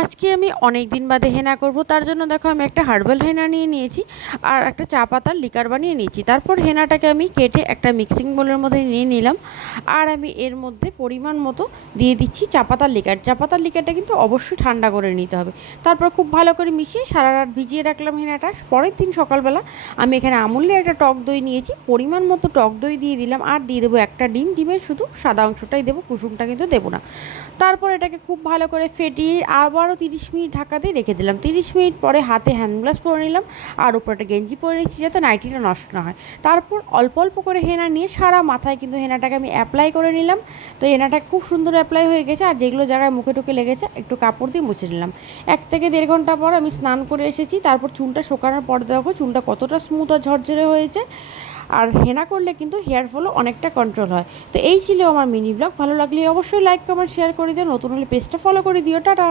আজকে আমি অনেক দিন বাদে হেনা করব, তার জন্য দেখো আমি একটা হার্বাল হেনা নিয়ে নিয়েছি আর একটা চা পাতার লিকার বানিয়ে নিয়েছি। তারপর হেনাটাকে আমি কেটে একটা মিক্সিং বোলের মধ্যে নিয়ে নিলাম আর আমি এর মধ্যে পরিমাণ মতো দিয়ে দিচ্ছি চা পাতার লিকার। চা পাতার লিকারটা কিন্তু অবশ্যই ঠান্ডা করে নিতে হবে। তারপর খুব ভালো করে মিশিয়ে সারা রাত ভিজিয়ে রাখলাম হেনাটা। পরের দিন সকালবেলা আমি এখানে আমুলের একটা টক দই নিয়েছি। পরিমাণ মতো টক দই দিয়ে দিলাম আর দিয়ে দেবো একটা ডিম। ডিমের শুধু সাদা অংশটাই দেবো, কুসুমটা কিন্তু দেবো না। তারপর এটাকে খুব ভালো করে ফেটিয়ে আবারও তিরিশ মিনিট ঢাকা দিয়ে রেখে দিলাম। তিরিশ মিনিট পরে হাতে হ্যান্ড গ্লাস পরে নিলাম, আর উপরে একটা গেঞ্জি পরে নিচ্ছি যাতে নাইটিটা নষ্ট না হয়। তারপর অল্প অল্প করে হেনা নিয়ে সারা মাথায় কিন্তু হেনাটাকে আমি অ্যাপ্লাই করে নিলাম। তো হেনাটা খুব সুন্দর অ্যাপ্লাই হয়ে গেছে, আর যেগুলো জায়গায় মুখে টুকে লেগেছে, একটু কাপড় দিয়ে মুছে নিলাম। এক থেকে দেড় ঘণ্টা পর আমি স্নান করে এসেছি, তারপর চুলটা শোকানোর পর দেখো চুলটা কতটা স্মুথ আর ঝরঝরে হয়েছে। আর হেনা করলে কিন্তু হেয়ার ফলও অনেকটা কন্ট্রোল হয়। তো এই ছিল আমার মিনি ব্লগ ভালো লাগলে অবশ্যই লাইক কমেন্ট শেয়ার করে দিও। নতুন হলে পেজটা ফলো করে দিও। টাটা!